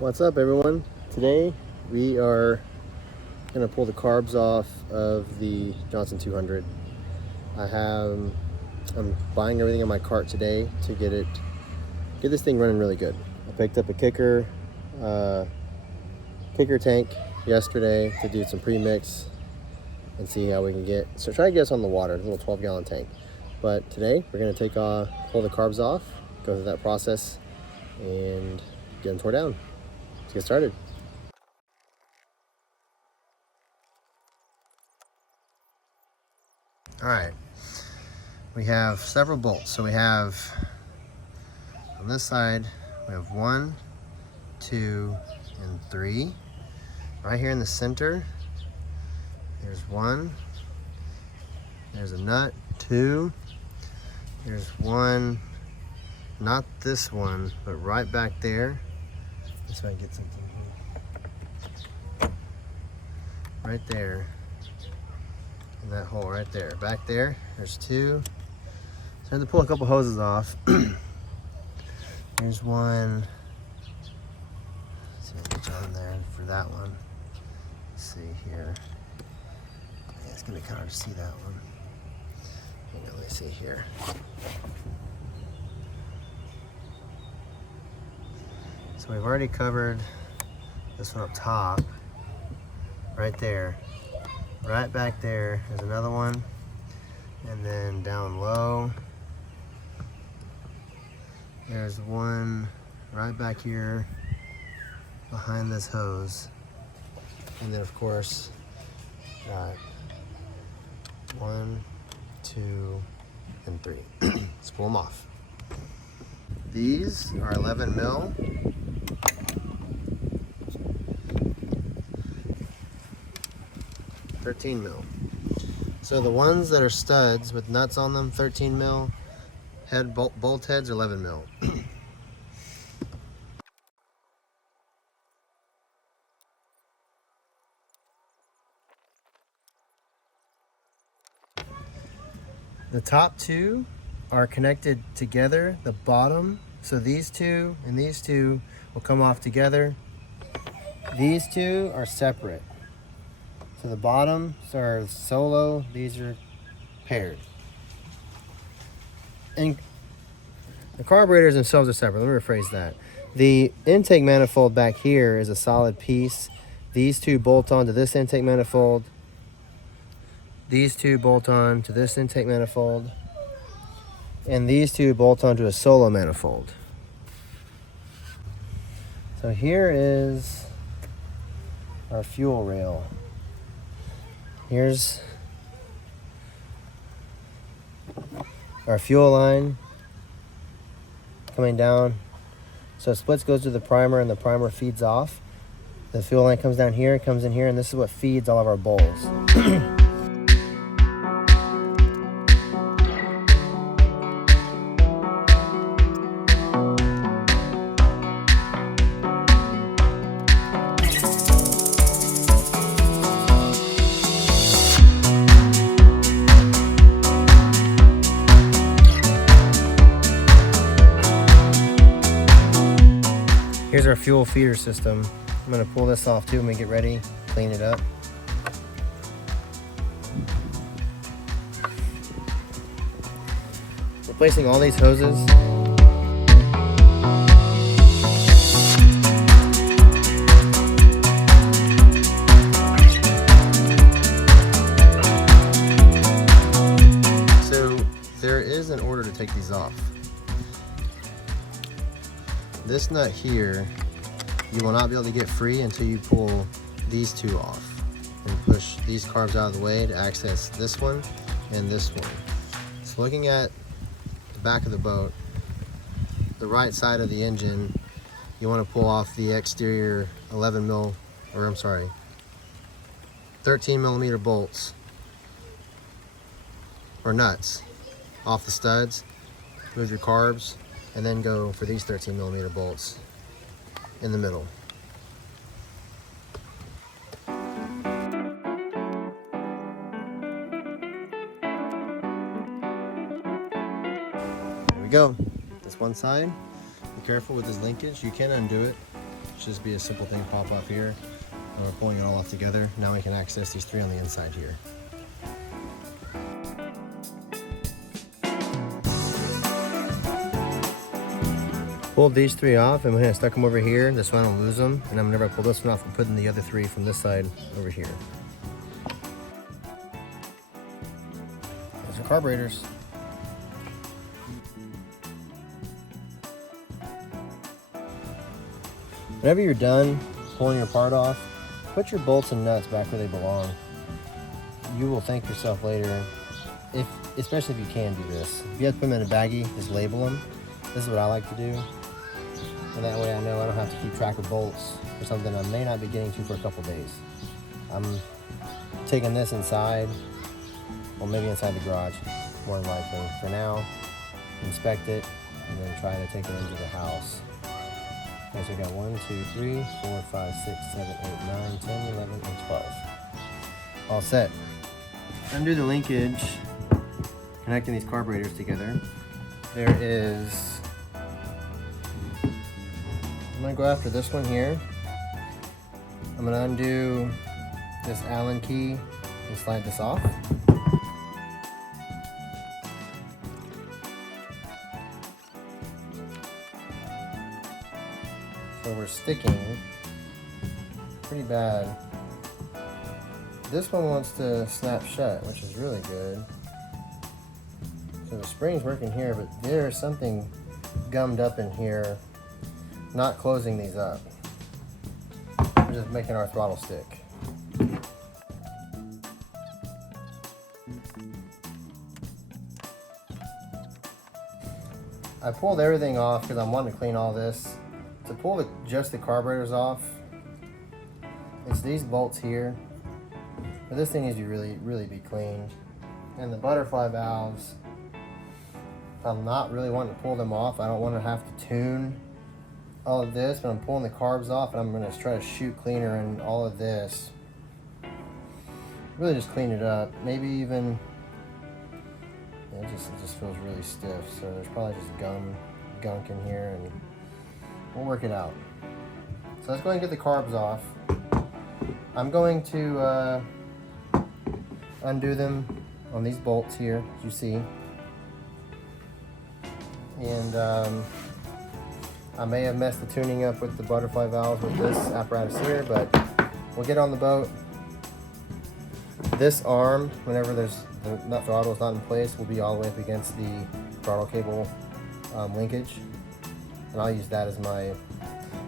What's up, everyone? Today we are going to pull the carbs off of the Johnson 200. I'm buying everything in my cart today to get this thing running really good. I picked up a kicker tank yesterday to do some pre-mix and see how we can try to get us on the water, a little 12-gallon tank. But today we're going to pull the carbs off, go through that process, and get them tore down. Let's get started. All right, we have several bolts. So we have, on this side, we have 1, 2, and 3. Right here in the center, there's 1. There's a nut, 2. There's 1, not this one, but right back there. Let's see if I can get something here. Right there. In that hole right there. Back there, there's 2. So I had to pull a couple hoses off. There's 1. Let's see if I can get on there for that one. Let's see here. Yeah, it's gonna be kind of hard to see that one. Let me see here. So we've already covered this one up top, right there. Right back there, there's another one. And then down low, there's 1 right back here behind this hose. And then of course, got 1, 2, and 3. Let's pull them off. These are 11 mil. 13 mil. So the ones that are studs with nuts on them, 13 mil. Bolt heads are 11 mil. The top 2 are connected together, the bottom. So these 2 and these 2 will come off together. These 2 are separate. So the bottoms are solo, these are paired. And the carburetors themselves are separate. Let me rephrase that. The intake manifold back here is a solid piece. These 2 bolt on to this intake manifold. These 2 bolt on to this intake manifold. And these 2 bolt onto a solo manifold. So here is our fuel rail. Here's our fuel line coming down. So splits goes to the primer and the primer feeds off. The fuel line comes down here, comes in here, and this is what feeds all of our bowls. Here's our fuel feeder system. I'm gonna pull this off too when we get ready, clean it up. Replacing all these hoses. So there is an order to take these off. This nut here, you will not be able to get free until you pull these 2 off and push these carbs out of the way to access this one and this one. So looking at the back of the boat, the right side of the engine, you want to pull off the exterior 13 millimeter bolts or nuts off the studs, move your carbs, and then go for these 13 millimeter bolts in the middle. There we go. This one side, be careful with this linkage. You can undo it. should just be a simple thing pop up here. And we're pulling it all off together. Now we can access these 3 on the inside here. Pulled these 3 off and I stuck them over here. This one I don't lose them. And whenever I pull this one off, I'm putting the other 3 from this side over here. Those are carburetors. Whenever you're done pulling your part off, put your bolts and nuts back where they belong. You will thank yourself later, especially if you can do this. If you have to put them in a baggie, just label them. This is what I like to do. And that way I know I don't have to keep track of bolts for something I may not be getting to for a couple days. I'm taking this inside, well maybe inside the garage, more than likely. For now, inspect it, and then try to take it into the house. Okay, so we got 1, 2, 3, 4, 5, 6, 7, 8, 9, 10, 11, and 12. All set. Undo the linkage, connecting these carburetors together. There is, I'm gonna go after this one here. I'm gonna undo this Allen key and slide this off. So we're sticking pretty bad. This one wants to snap shut, which is really good. So the spring's working here, but there's something gummed up in here, not closing these up. We're just making our throttle stick. I pulled everything off because I'm wanting to clean all this. To pull just the carburetors off, it's these bolts here. But this thing needs to really be cleaned. And the butterfly valves, I'm not really wanting to pull them off. I don't want to have to tune all of this, but I'm pulling the carbs off and I'm going to try to shoot cleaner in all of this. Really just clean it up. Maybe even, yeah, it just feels really stiff. So there's probably just gunk in here, and we'll work it out. So let's go ahead and get the carbs off. I'm going to undo them on these bolts here, as you see. And I may have messed the tuning up with the butterfly valves with this apparatus here, but we'll get on the boat. This arm, whenever the nut throttle is not in place, will be all the way up against the throttle cable linkage. And I'll use that as my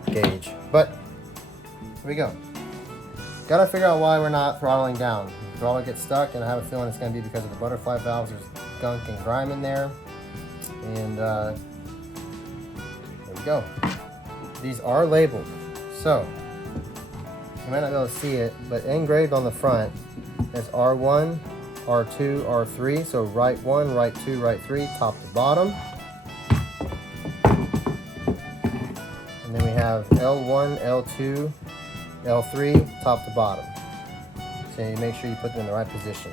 gauge. But here we go. Gotta figure out why we're not throttling down. The throttle gets stuck, and I have a feeling it's gonna be because of the butterfly valves. There's gunk and grime in there. And there we go. These are labeled. So, you might not be able to see it, but engraved on the front is R1, R2, R3. So right 1, right 2, right 3, top to bottom. And then we have L1, L2, L3, top to bottom. So you make sure you put them in the right position.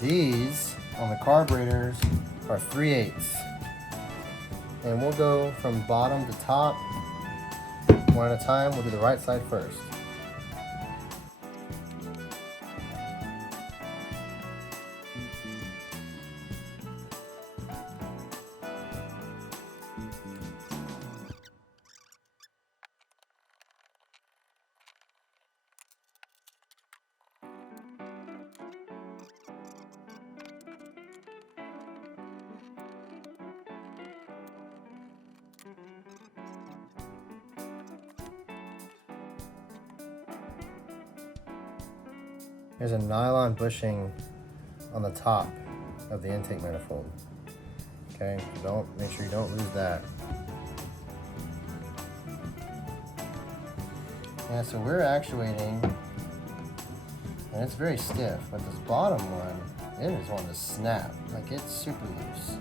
These on the carburetors are 3/8. And we'll go from bottom to top, one at a time. We'll do the right side first. There's a nylon bushing on the top of the intake manifold. Okay, make sure you don't lose that. Yeah, so we're actuating, and it's very stiff, but this bottom one, it is wanting to snap. Like, it's super loose.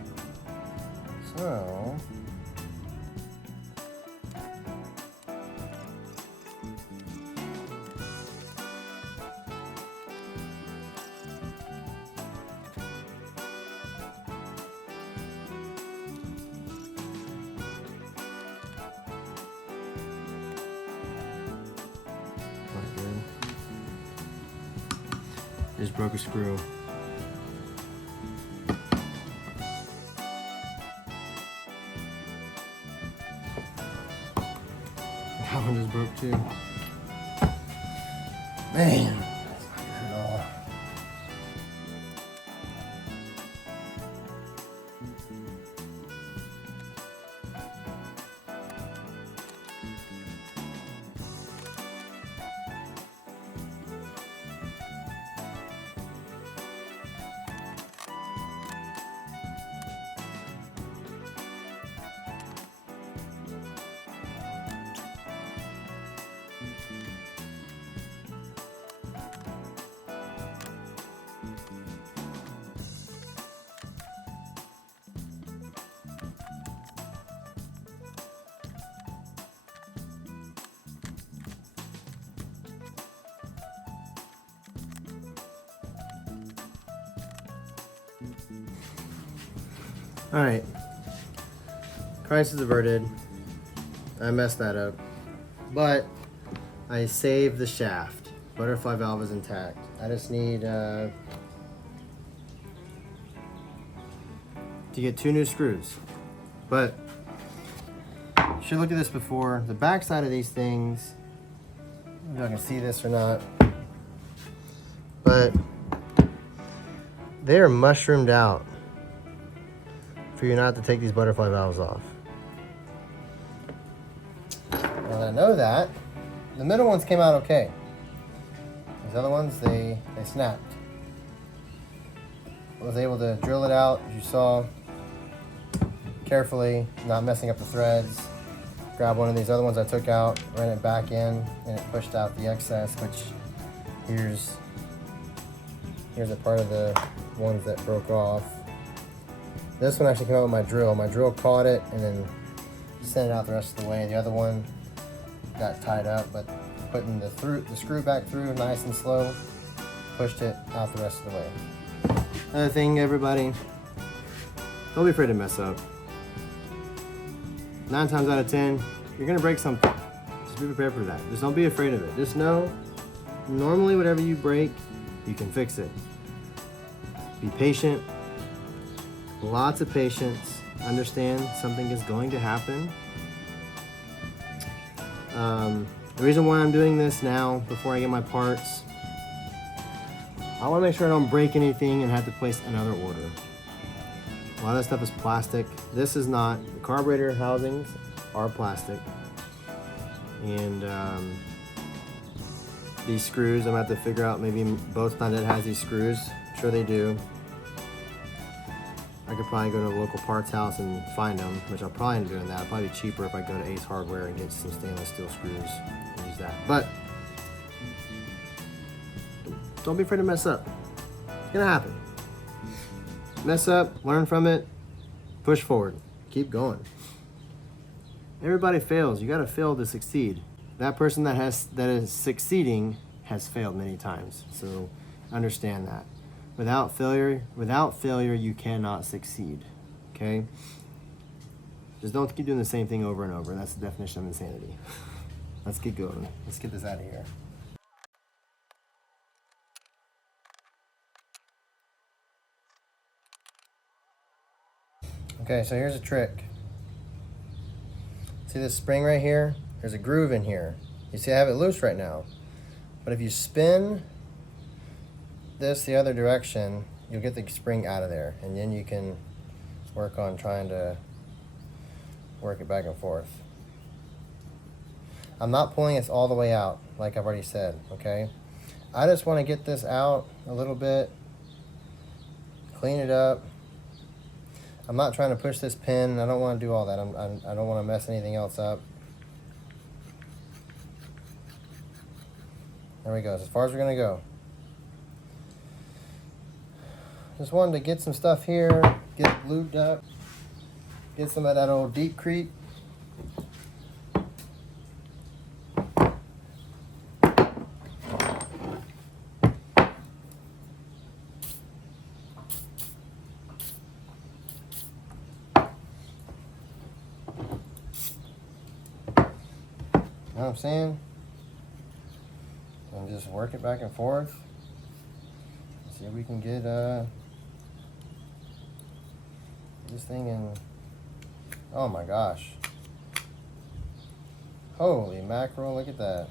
So I just broke a screw. That one just broke too. Man, that's not good at all. All right, crisis averted. I messed that up, but I saved the shaft. Butterfly valve is intact. I just need to get 2 new screws. But you should look at this before. The back side of these things, I don't know if I can see this or not, but they are mushroomed out for you not to take these butterfly valves off. Now that I know that, the middle ones came out okay. These other ones, they snapped. I was able to drill it out, as you saw, carefully, not messing up the threads. Grab one of these other ones I took out, ran it back in, and it pushed out the excess, which here's a part of the ones that broke off. This one actually came out with my drill. My drill caught it and then sent it out the rest of the way. The other one got tied up, but putting the screw back through nice and slow, pushed it out the rest of the way. Another thing, everybody, don't be afraid to mess up. 9 times out of 10, you're gonna break something. Just be prepared for that. Just don't be afraid of it. Just know, normally whatever you break, you can fix it. Be patient. Lots of patience. Understand something is going to happen. The reason why I'm doing this now, before I get my parts, I want to make sure I don't break anything and have to place another order. A lot of stuff is plastic. This is not. The carburetor housings are plastic. And these screws, I'm going to have to figure out, maybe both Nundet has these screws. I'm sure they do. I could probably go to a local parts house and find them, which I'll probably end up doing that. It'll probably be cheaper if I go to Ace Hardware and get some stainless steel screws and use that. But don't be afraid to mess up. It's gonna happen. Mess up, learn from it, push forward, keep going. Everybody fails. You gotta fail to succeed. That person that is succeeding has failed many times. So understand that. Without failure, you cannot succeed, okay? Just don't keep doing the same thing over and over. That's the definition of insanity. Let's get going. Let's get this out of here. Okay, so here's a trick. See this spring right here? There's a groove in here. You see I have it loose right now. But if you spin this the other direction, you'll get the spring out of there, and then you can work on trying to work it back and forth. I'm not pulling this all the way out, like I've already said, okay? I just want to get this out a little bit, clean it up. I'm not trying to push this pin. I don't want to do all that. I don't want to mess anything else up. There we go, as far as we're gonna go. Just wanted to get some stuff here, get it lubed up, get some of that old deep creep. You know what I'm saying? And just work it back and forth. See if we can get this thing in. Oh my gosh. Holy mackerel, look at that.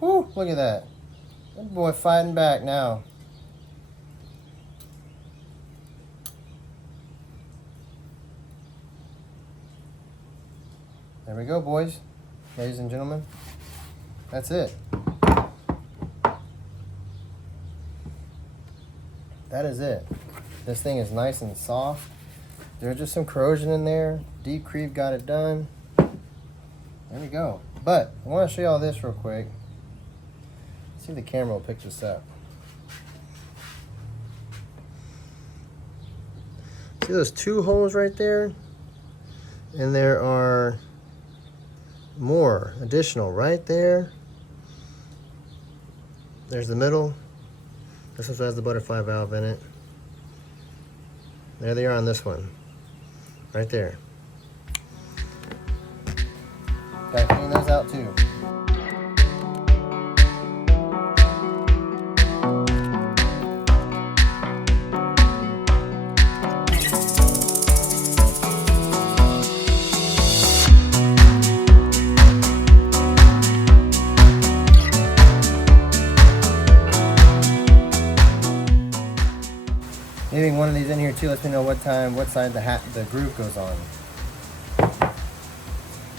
Whew, look at that. That boy fighting back now. There we go, boys, ladies and gentlemen. That's it. That is it. This thing is nice and soft. There's just some corrosion in there. Deep Creep got it done. There we go. But I want to show you all this real quick. See if the camera will pick this up. See those two holes right there? And there are more additional right there. There's the middle. This one has the butterfly valve in it. There they are on this one. Right there. Gotta clean those out too. Leaving one of these in here too lets me know what side the groove goes on.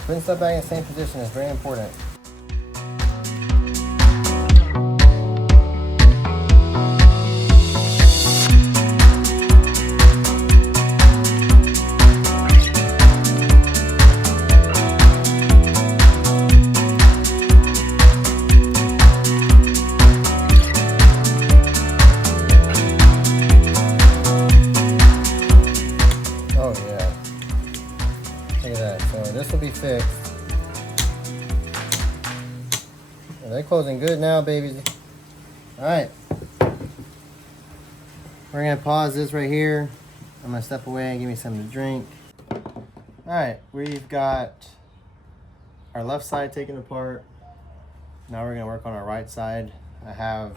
Putting stuff back in the same position is very important. This will be fixed. They're closing good now, babies. Alright. We're going to pause this right here. I'm going to step away and give me something to drink. Alright, we've got our left side taken apart. Now we're going to work on our right side. I have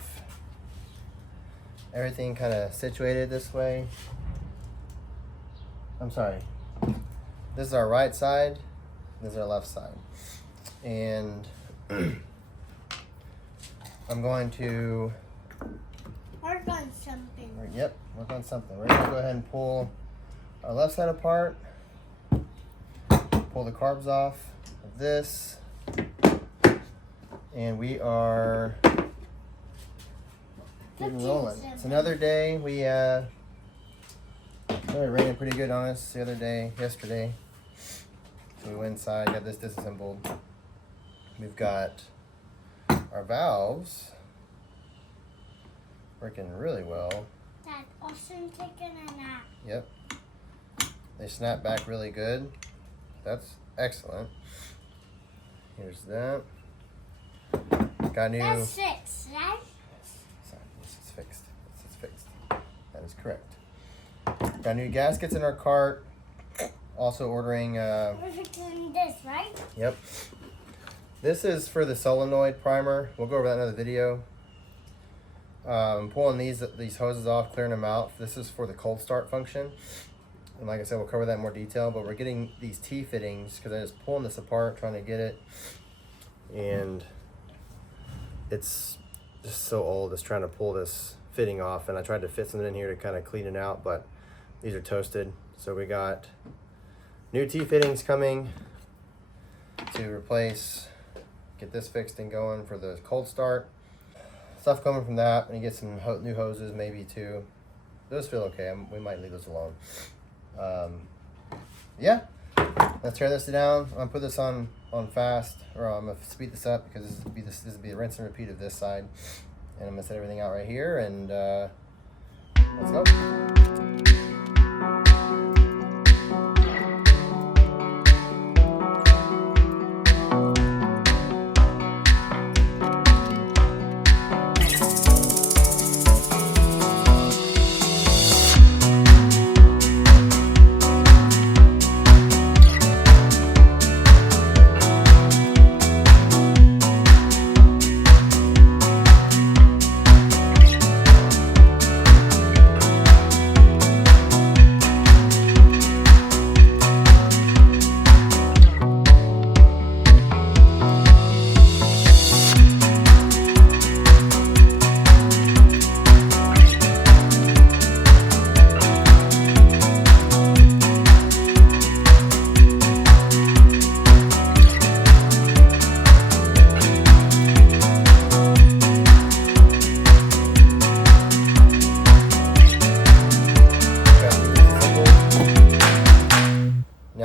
everything kind of situated this way. I'm sorry. This is our right side. This is our left side. And I'm going to work on something. Yep, work on something. We're going to go ahead and pull our left side apart. Pull the carbs off of this. And we are getting rolling. It's another day. We started raining pretty good on us the other day, yesterday. So we went inside, got this disassembled. We've got our valves working really well. Dad, Austin taking a nap. Yep. They snap back really good. That's excellent. Here's that. Got new. That's fixed, right? Sorry, this is fixed. This is fixed. That is correct. Got new gaskets in our cart. Also ordering. We're fixing this, right? Yep. This is for the solenoid primer. We'll go over that in another video. Pulling these hoses off, clearing them out. This is for the cold start function. And like I said, we'll cover that in more detail. But we're getting these T-fittings because I was pulling this apart, trying to get it. And it's just so old, just trying to pull this fitting off. And I tried to fit something in here to kind of clean it out, but these are toasted. So we got new T-fittings coming to replace, get this fixed and going for the cold start. Stuff coming from that, and you get some new hoses maybe too. Those feel okay. We might leave those alone. Yeah, let's tear this down. I'm gonna put this on fast, or I'm gonna speed this up because this will be a rinse and repeat of this side. And I'm gonna set everything out right here, and let's go.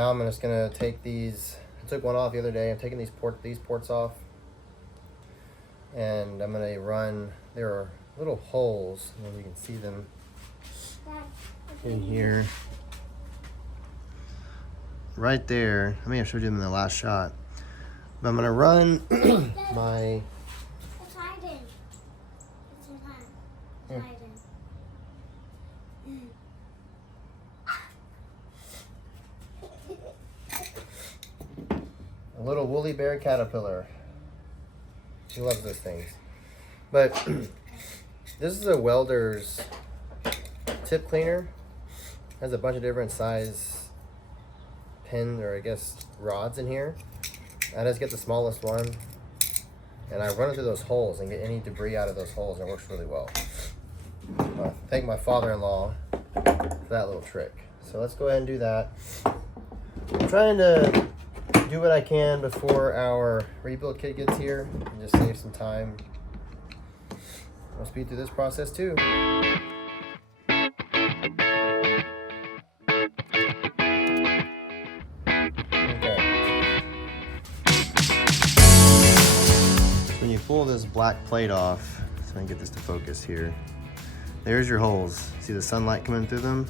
now I'm just gonna take these. I took one off the other day. I'm taking these ports off, and I'm gonna run. There are little holes, and you can see them in here, right there. I may have showed you them in the last shot, but I'm gonna run my. It's hiding. It's in hand. It's Here. hiding. A little woolly bear caterpillar. She loves those things. But this is a welder's tip cleaner. Has a bunch of different size pins, or I guess rods in here. I just get the smallest one, and I run it through those holes and get any debris out of those holes, and it works really well. Thank my father-in-law for that little trick. So let's go ahead and do that. I'm trying to do what I can before our rebuild kit gets here and just save some time. I'll speed through this process too. Okay. When you pull this black plate off, so I can get this to focus here. There's your holes. See the sunlight coming through them?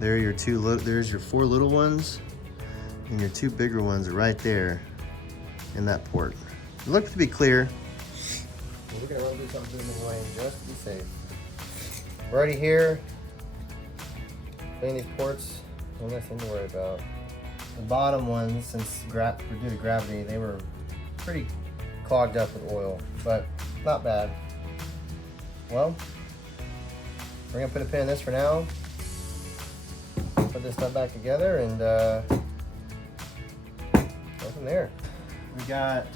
There's your 4 little ones, and your 2 bigger ones are right there in that port. It looks to be clear. We're gonna run through something through them anyway, just to be safe. We're already here. Clean these ports. Nothing to worry about. The bottom ones, since due to gravity, they were pretty clogged up with oil, but not bad. Well, we're gonna put a pin in this for now. Put this stuff back together and go from there. We got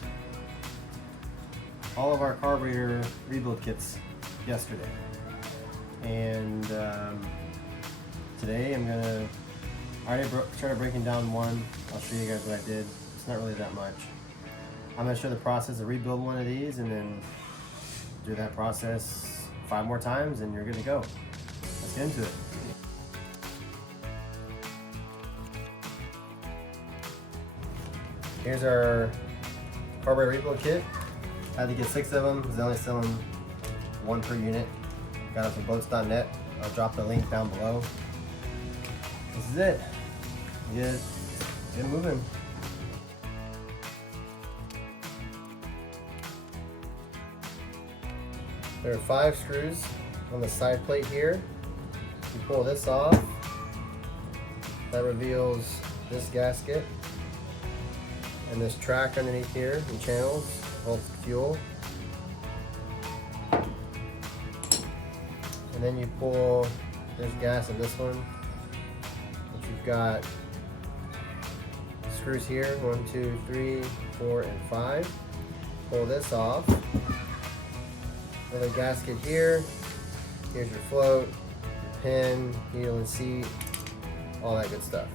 all of our carburetor rebuild kits yesterday, and today I already started breaking down one. I'll show you guys what I did. It's not really that much. I'm gonna show the process of rebuild one of these, and then do that process 5 more times, and you're good to go. Let's get into it. Here's our carburetor rebuild kit. I had to get 6 of them because they only sell them 1 per unit. Got it from boats.net. I'll drop the link down below. This is it. Get moving. There are 5 screws on the side plate here. You pull this off. That reveals this gasket. And this track underneath here, and channels, holds fuel. And then you pull, there's gas in this one. But you've got screws here, 1, 2, 3, 4, and 5. Pull this off. Another gasket here. Here's your float, your pin, needle and seat, all that good stuff.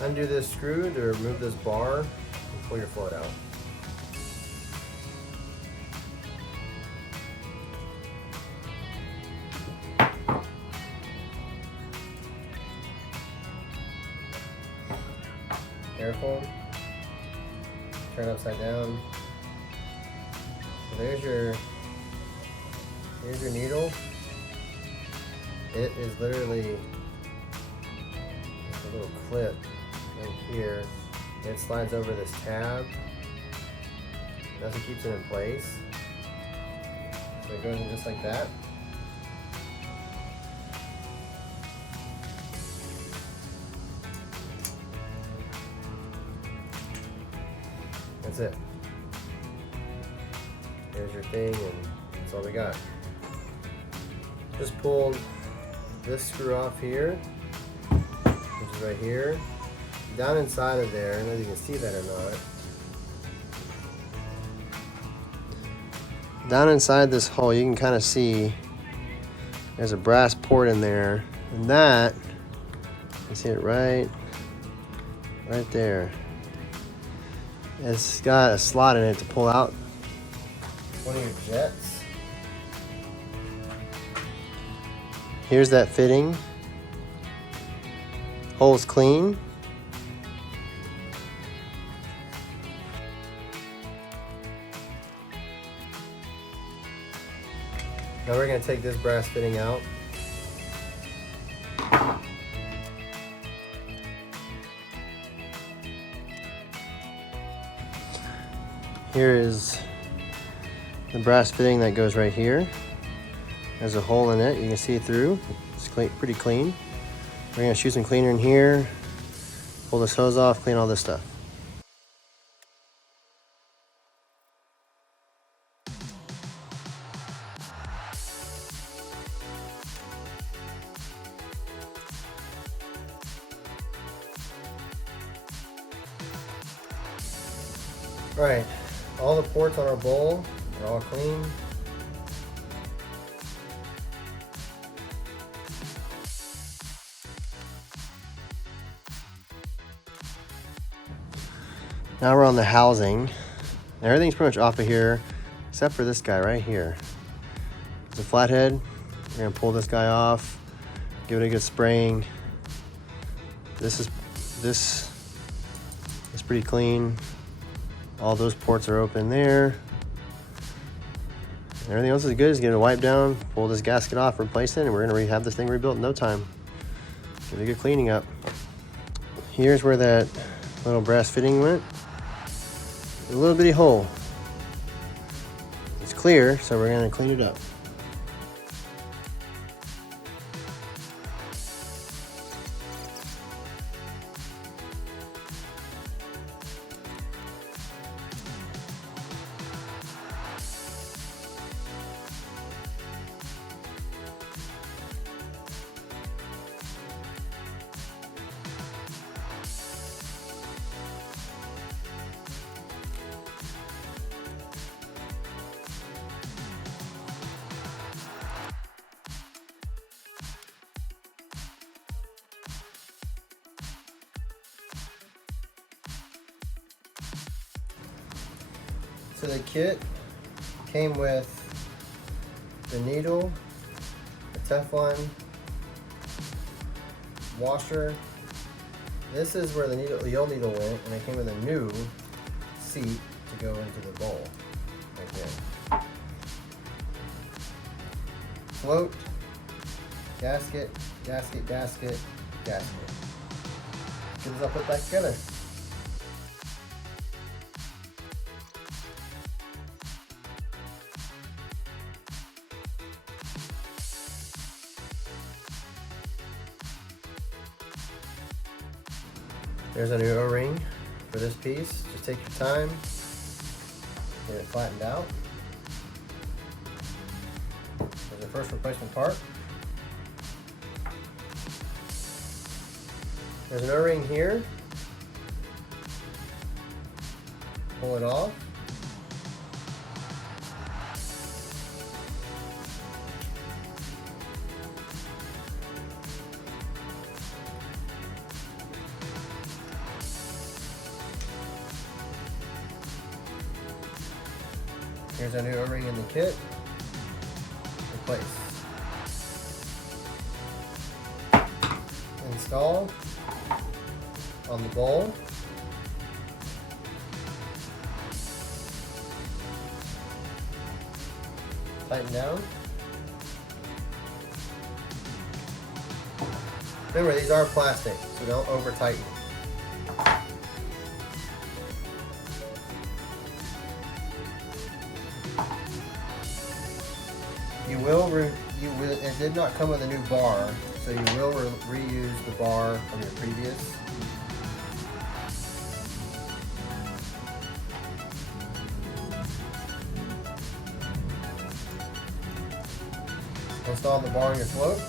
Undo this screw to remove this bar and pull your float out. Careful. Turn upside down. So here's your needle. It is literally a little clip right here. It slides over this tab. That's what keeps it in place. So it goes in just like that. That's it. There's your thing, and that's all we got. Just pulled this screw off here, which is right here. Down inside of there, I don't know if you can see that or not. Down inside this hole, you can kind of see there's a brass port in there, and that, you can see it right there. It's got a slot in it to pull out one of your jets. Here's that fitting. Hole's clean. Now we're going to take this brass fitting out. Here is the brass fitting that goes right here. There's a hole in it. You can see it through. It's pretty clean. We're going to shoot some cleaner in here. Pull this hose off, clean all this stuff. All right, all the ports on our bowl are all clean. Now we're on the housing. Everything's pretty much off of here, except for this guy right here. It's a flathead. We're gonna pull this guy off, give it a good spraying. This is pretty clean. All those ports are open there. Everything else is good. Just get it wiped down, pull this gasket off, replace it, and we're gonna have this thing rebuilt in no time. Give it a good cleaning up. Here's where that little brass fitting went. A little bitty hole. It's clear, so we're gonna clean it up. So the kit came with the needle, the Teflon washer. This is where the old needle went, and it came with a new seat to go into the bowl right there. Float, gasket, gasket, gasket, gasket. Get this all put back together. There's a new O-ring for this piece. Just take your time, get it flattened out. There's the first replacement part. There's an O-ring here. Pull it off. Here's our new O-ring in the kit. Replace. Install on the bowl. Tighten down. Remember, these are plastic, so don't over tighten. It did not come with a new bar, so you will reuse the bar from your previous. Install the bar on your float.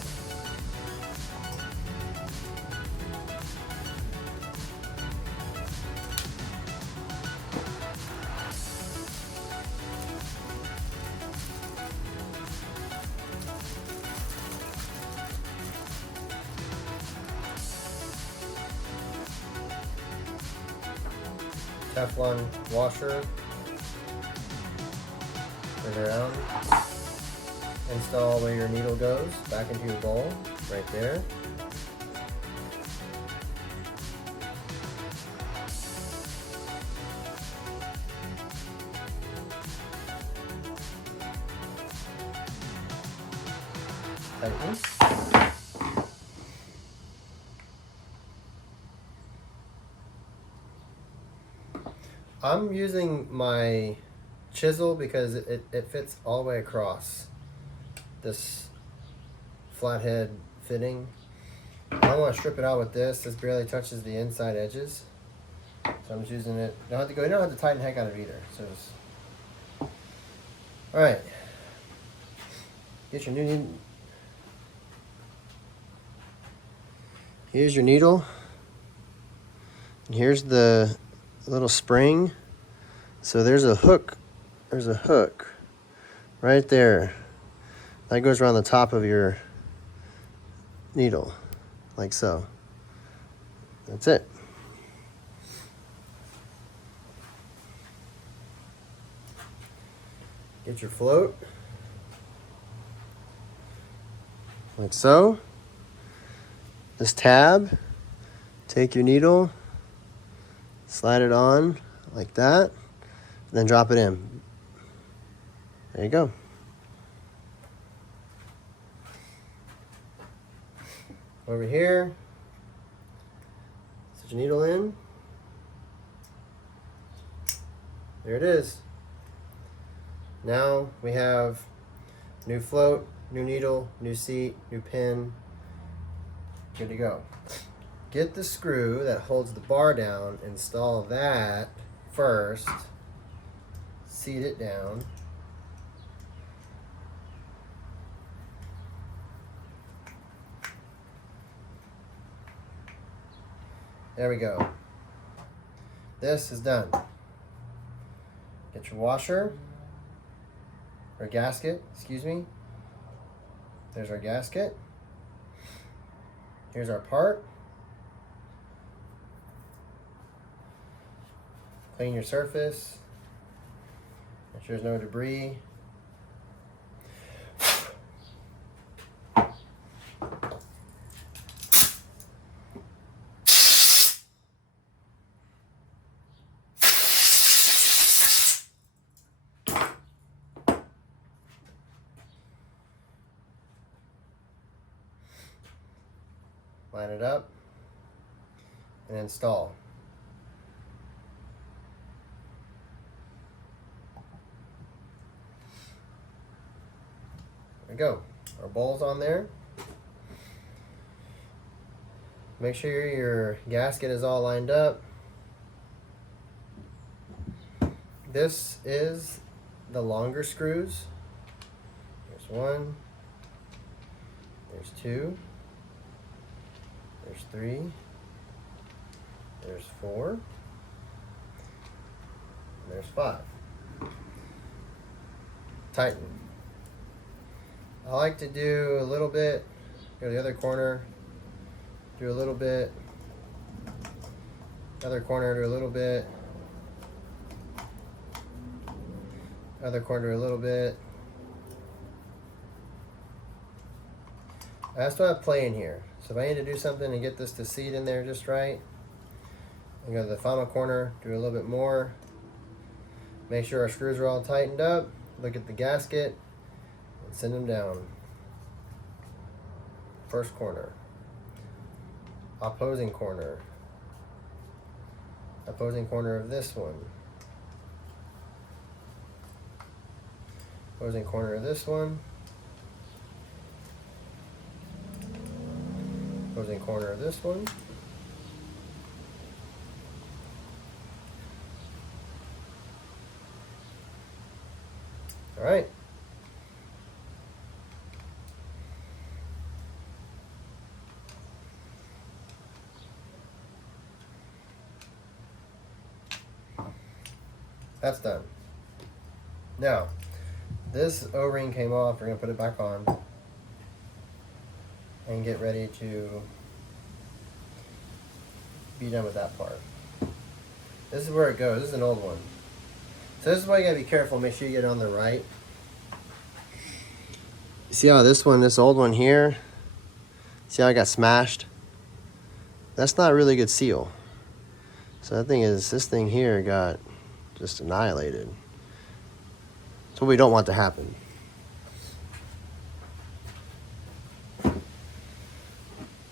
Teflon washer. Turn around. Install where your needle goes, back into your bowl, right there. Tighten. I'm using my chisel because it fits all the way across this flathead fitting. I want to strip it out with this. This barely touches the inside edges. So I'm just using it. You don't have to tighten the heck out of it either. So just, all right. Get your new needle. Here's your needle. And here's the little spring. So there's a hook. There's a hook right there. That goes around the top of your needle, like so. That's it. Get your float, like so. This tab, take your needle, slide it on like that, and then drop it in. There you go. Over here, set your needle in. There it is. Now we have new float, new needle, new seat, new pin. Good to go. Get the screw that holds the bar down, install that first, seat it down. There we go. This is done. Get your washer, or gasket, excuse me. There's our gasket. Here's our part. Clean your surface. Make sure there's no debris. Line it up and install. There we go. Our bowl's on there. Make sure your gasket is all lined up. This is the longer screws. There's one. There's two. There's three. There's four. And there's five. Tighten. I like to do a little bit, go to the other corner, do a little bit, other corner, do a little bit, other corner, do a little bit. I still have play in here. So if I need to do something to get this to seat in there just right, I go to the final corner, do a little bit more. Make sure our screws are all tightened up. Look at the gasket and send them down. First corner. Opposing corner. Opposing corner of this one. Opposing corner of this one. Opposing corner of this one. All right. That's done. Now, this O-ring came off. We're gonna put it back on and get ready to be done with that part. This is where it goes. This is an old one. So this is why you gotta be careful. Make sure you get it on the right. See how this old one here, see how I got smashed? That's not a really good seal. So the thing is, this thing here got just annihilated. That's what we don't want to happen.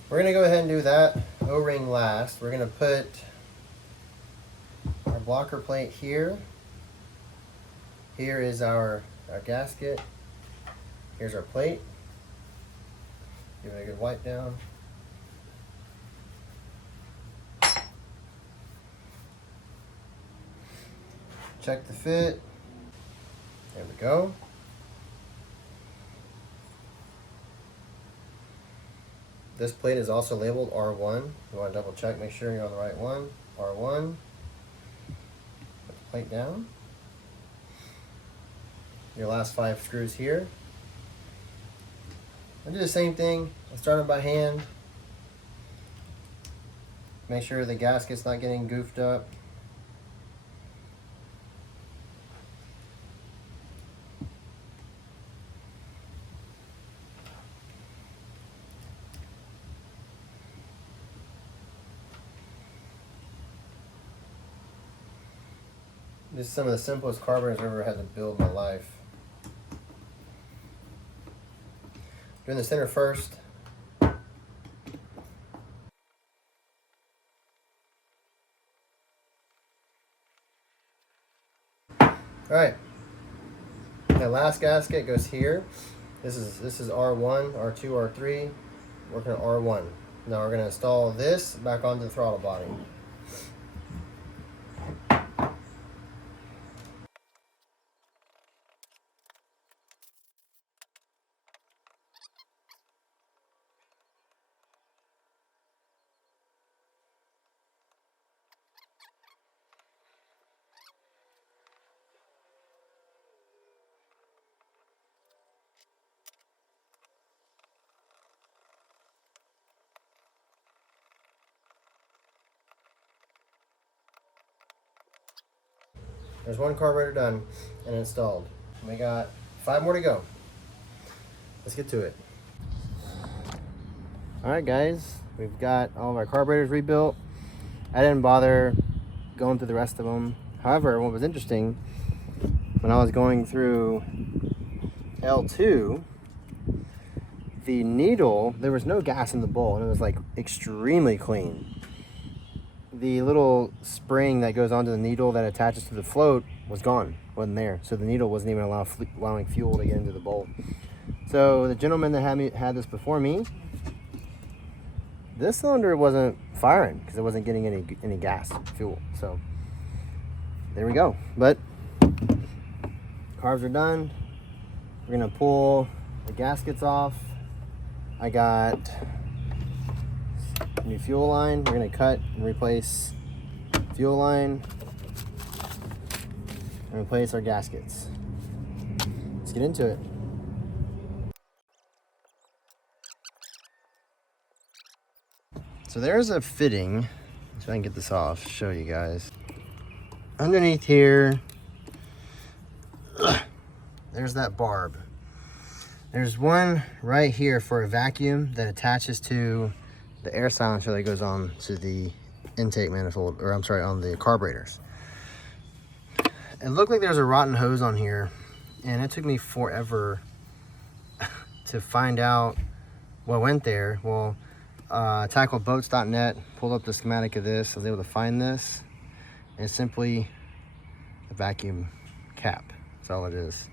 We're gonna go ahead and do that O-ring last. We're gonna put our blocker plate here. Here is our gasket. Here's our plate. Give it a good wipe down. Check the fit. There we go. This plate is also labeled R1. You want to double check, make sure you're on the right one. R1. Put the plate down. Your last 5 screws here. I'll do the same thing. I'll start them by hand. Make sure the gasket's not getting goofed up. This is some of the simplest carburetors I've ever had to build in my life. Doing the center first. Alright. That last gasket goes here. This is R1, R2, R3. Working on R1. Now we're going to install this back onto the throttle body. There's one carburetor done and installed. We got 5 more to go. Let's get to it. Alright guys, we've got all of our carburetors rebuilt. I didn't bother going through the rest of them. However, what was interesting, when I was going through L2, the needle, there was no gas in the bowl and it was like extremely clean. The little spring that goes onto the needle that attaches to the float was gone, wasn't there. So the needle wasn't even allowing fuel to get into the bowl. So the gentleman that had this before me, this cylinder wasn't firing because it wasn't getting any gas, fuel. So there we go. But carbs are done. We're gonna pull the gaskets off. I got new fuel line. We're gonna cut and replace fuel line and replace our gaskets. Let's get into it. So there's a fitting, so I can get this off, show you guys. Underneath here, there's that barb. There's one right here for a vacuum that attaches to the air silencer that goes on to the intake manifold, or I'm sorry, on the carburetors. It looked like there's a rotten hose on here, and it took me forever to find out what went there. Well, tackledboats.net, pulled up the schematic of this. I was able to find this. And it's simply a vacuum cap. That's all it is.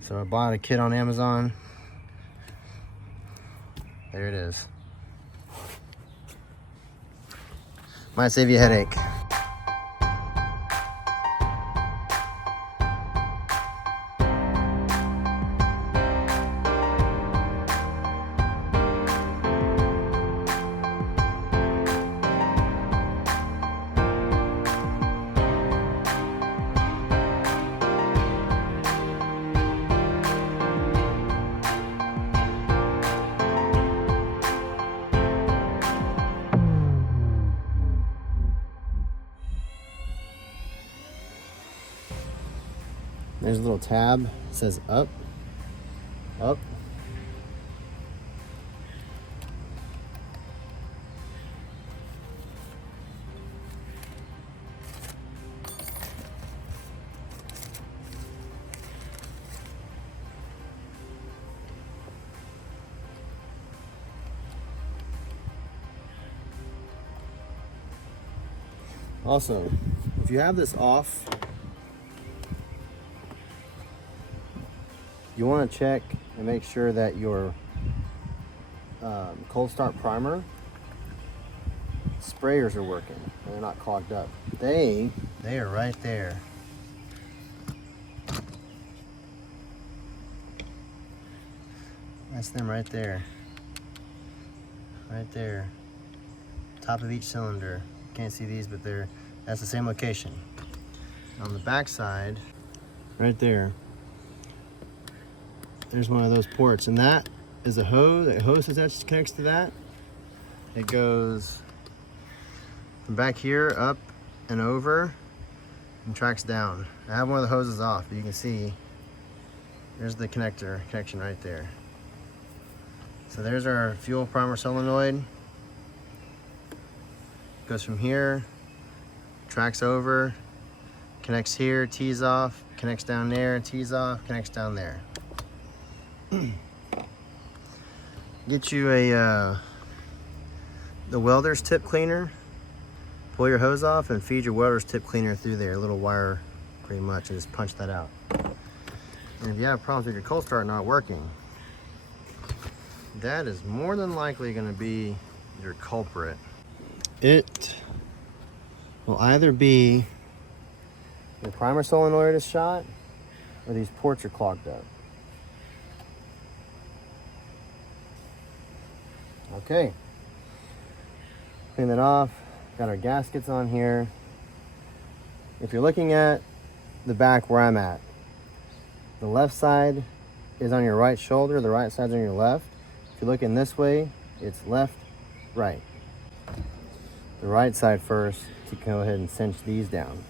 So I bought a kit on Amazon. There it is. Might save you a headache. There's a little tab, it says up, up, Also, if you have this off, you want to check and make sure that your cold start primer sprayers are working and they're not clogged up. They are right there. That's them right there. Right there. Top of each cylinder. Can't see these, but that's the same location. On the back side, right there, there's one of those ports, and that is a hose. The hose that connects to that. It goes from back here up and over and tracks down. I have one of the hoses off, but you can see there's the connection right there. So there's our fuel primer solenoid. Goes from here, tracks over, connects here, tees off, connects down there, tees off, connects down there. Get you the welder's tip cleaner. Pull your hose off and feed your welder's tip cleaner through there, a little wire pretty much, and just punch that out. And if you have problems with your cold start not working, that is more than likely going to be your culprit. It will either be the primer solenoid is shot or these ports are clogged up. Okay, clean that off. Got our gaskets on here. If you're looking at the back where I'm at, the left side is on your right shoulder, the right side's on your left. If you're looking this way, it's left, right. The right side first to go ahead and cinch these down.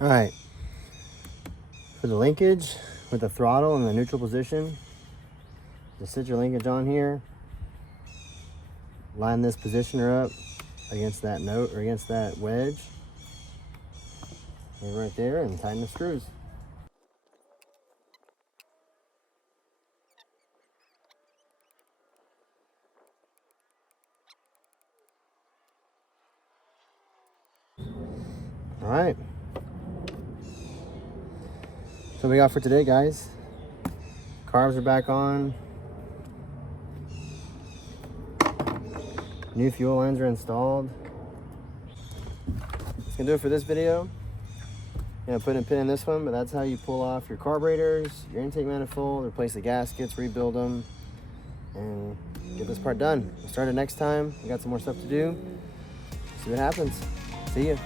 All right, for the linkage with the throttle in the neutral position, just sit your linkage on here, line this positioner up against that note or against that wedge, and right there, and tighten the screws. All right. So we got for today, guys. Carbs are back on. New fuel lines are installed. That's gonna do it for this video. Put a pin in this one, but that's how you pull off your carburetors, your intake manifold, replace the gaskets, rebuild them, and get this part done. We'll start it next time. We got some more stuff to do. See what happens. See ya.